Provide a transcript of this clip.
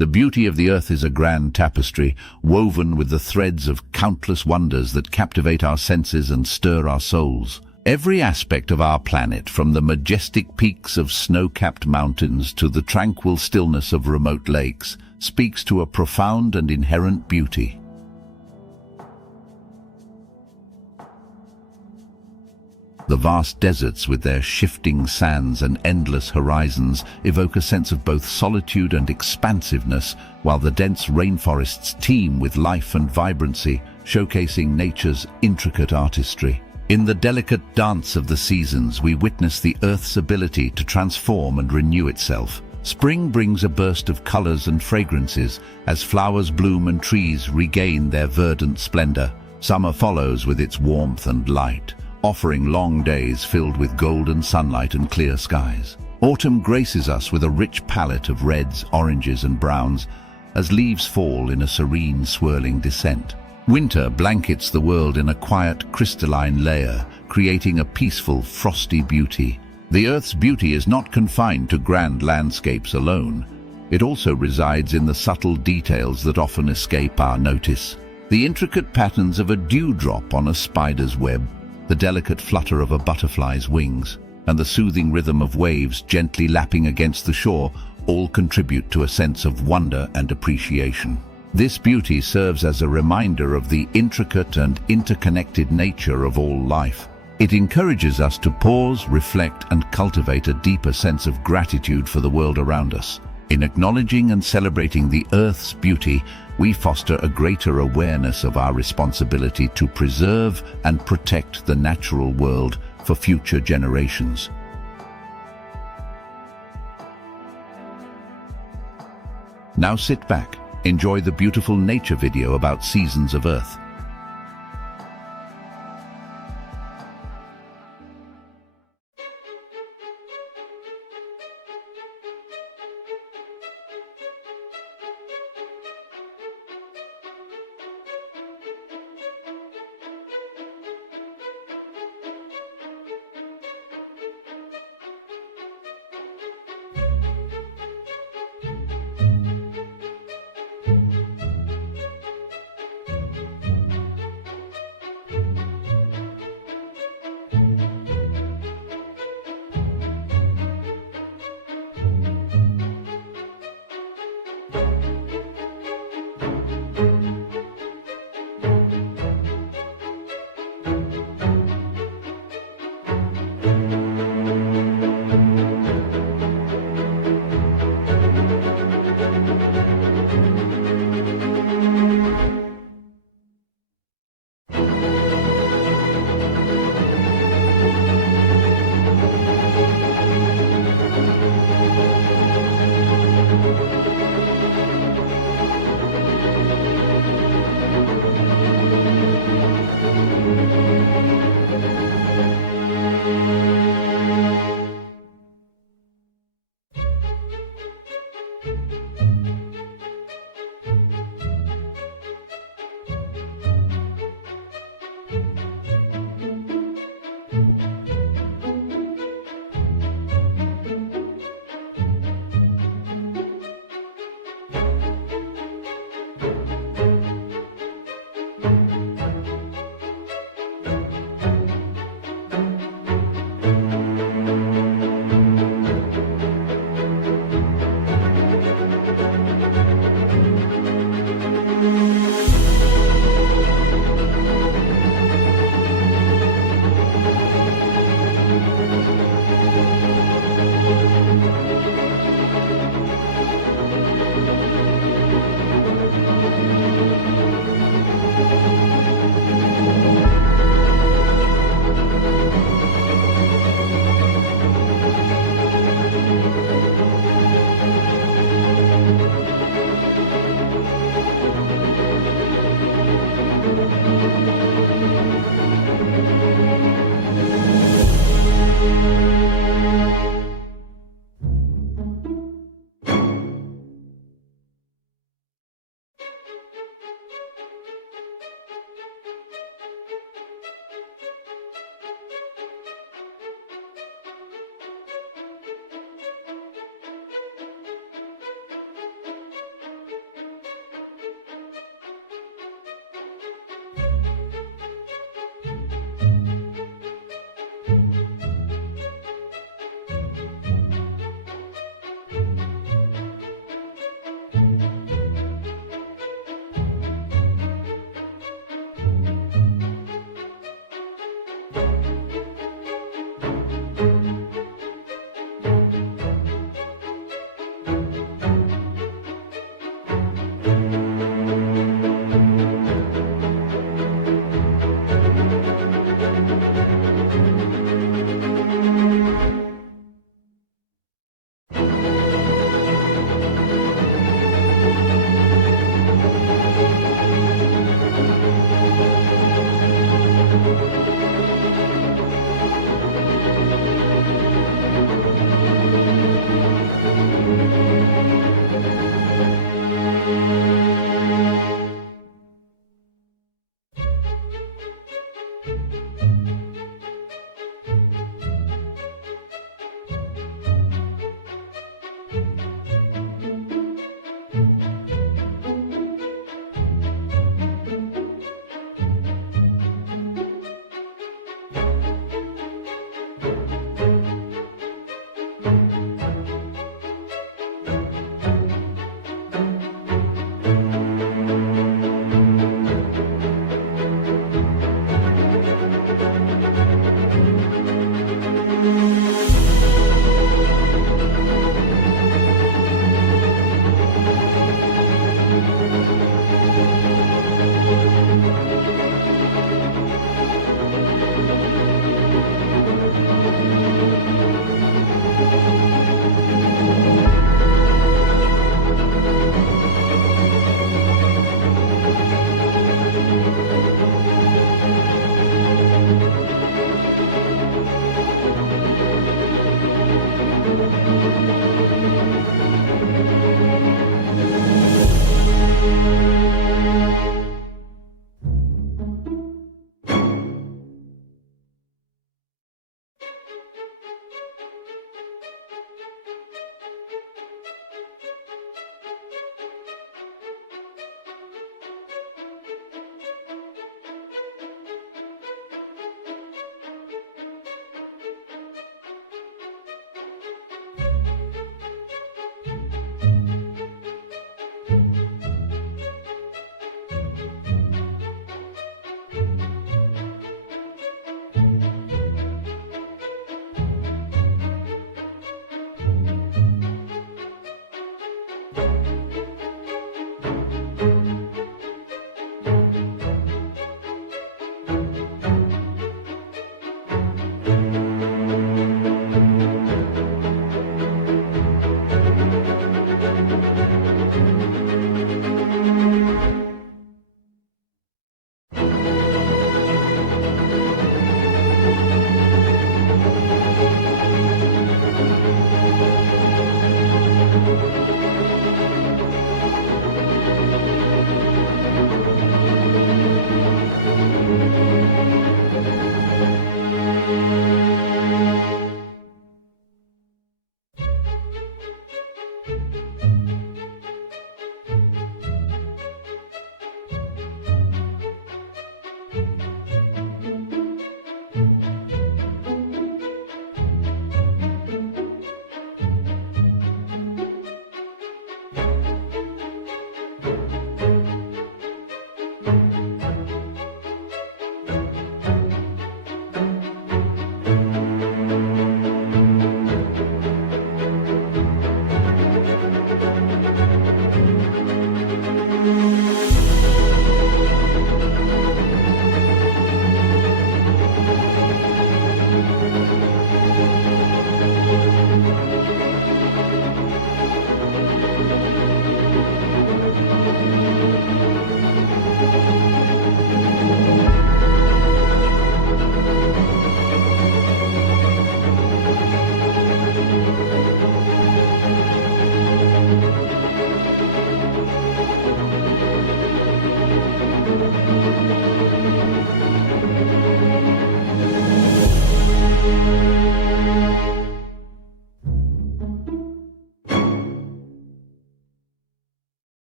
The beauty of the earth is a grand tapestry, woven with the threads of countless wonders that captivate our senses and stir our souls. Every aspect of our planet, from the majestic peaks of snow-capped mountains to the tranquil stillness of remote lakes, speaks to a profound and inherent beauty. The vast deserts with their shifting sands and endless horizons evoke a sense of both solitude and expansiveness, while the dense rainforests teem with life and vibrancy, showcasing nature's intricate artistry. In the delicate dance of the seasons, we witness the Earth's ability to transform and renew itself. Spring brings a burst of colors and fragrances as flowers bloom and trees regain their verdant splendor. Summer follows with its warmth and light, offering long days filled with golden sunlight and clear skies. Autumn graces us with a rich palette of reds, oranges and browns as leaves fall in a serene, swirling descent. Winter blankets the world in a quiet, crystalline layer, creating a peaceful, frosty beauty. The Earth's beauty is not confined to grand landscapes alone. It also resides in the subtle details that often escape our notice. The intricate patterns of a dewdrop on a spider's web, the delicate flutter of a butterfly's wings, and the soothing rhythm of waves gently lapping against the shore all contribute to a sense of wonder and appreciation. This beauty serves as a reminder of the intricate and interconnected nature of all life. It encourages us to pause, reflect, and cultivate a deeper sense of gratitude for the world around us. In acknowledging and celebrating the Earth's beauty, we foster a greater awareness of our responsibility to preserve and protect the natural world for future generations. Now sit back, enjoy the beautiful nature video about seasons of Earth.